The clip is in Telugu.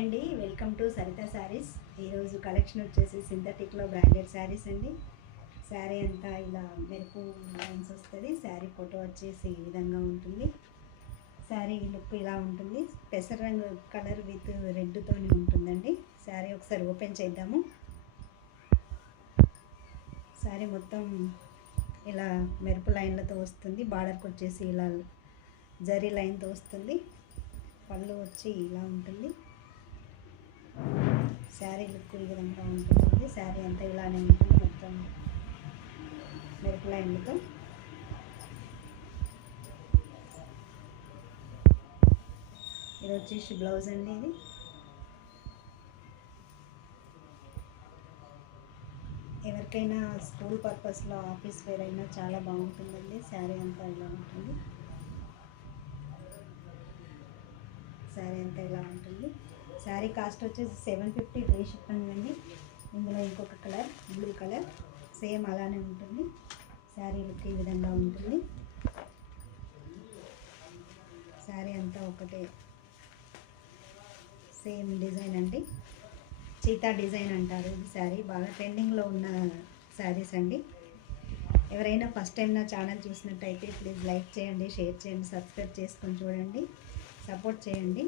అండి వెల్కమ్ టు సరిత శారీస్. ఈరోజు కలెక్షన్ వచ్చేసి సింథటిక్లో బ్రాండెడ్ శారీస్ అండి. శారీ అంతా ఇలా మెరుపు లైన్స్ వస్తుంది. శారీ ఫోటో వచ్చేసి ఈ విధంగా ఉంటుంది. శారీ లుక్ ఇలా ఉంటుంది. పెసర రంగు కలర్ విత్ రెడ్తోని ఉంటుందండి. శారీ ఒకసారి ఓపెన్ చేద్దాము. శారీ మొత్తం ఇలా మెరుపు లైన్లతో వస్తుంది. బార్డర్కి వచ్చేసి ఇలా జరీ లైన్తో వస్తుంది. పళ్ళు వచ్చి ఇలా ఉంటుంది. శారీ లుక్ ఈ విధంగా ఉంటుంది. శారీ అంతా ఇలానే ఉంటుంది, మొత్తం మెరుపు లైన్లతో. ఇది వచ్చేసి బ్లౌజ్ అండి. ఇది ఎవరికైనా స్కూల్ పర్పస్లో ఆఫీస్ వేర్ అయినా చాలా బాగుంటుందండి. శారీ అంతా ఇలా ఉంటుంది. శారీ అంతా ఇలా ఉంటుంది. శారీ కాస్ట్ వచ్చేసి 750 ఫ్రీ షిప్పింగ్ అండి. ఇందులో ఇంకొక కలర్ బ్లూ కలర్ సేమ్ అలానే ఉంటుంది. శారీ లుక్ ఈ విధంగా ఉంటుంది. శారీ అంతా ఒకటే సేమ్ డిజైన్ అండి. చీతా డిజైన్ అంటారు. ఈ శారీ బాగా ట్రెండింగ్లో ఉన్న శారీస్ అండి. ఎవరైనా ఫస్ట్ టైం నా ఛానల్ చూసినట్టయితే ప్లీజ్ లైక్ చేయండి, షేర్ చేయండి, సబ్స్క్రైబ్ చేసుకొని చూడండి, సపోర్ట్ చేయండి.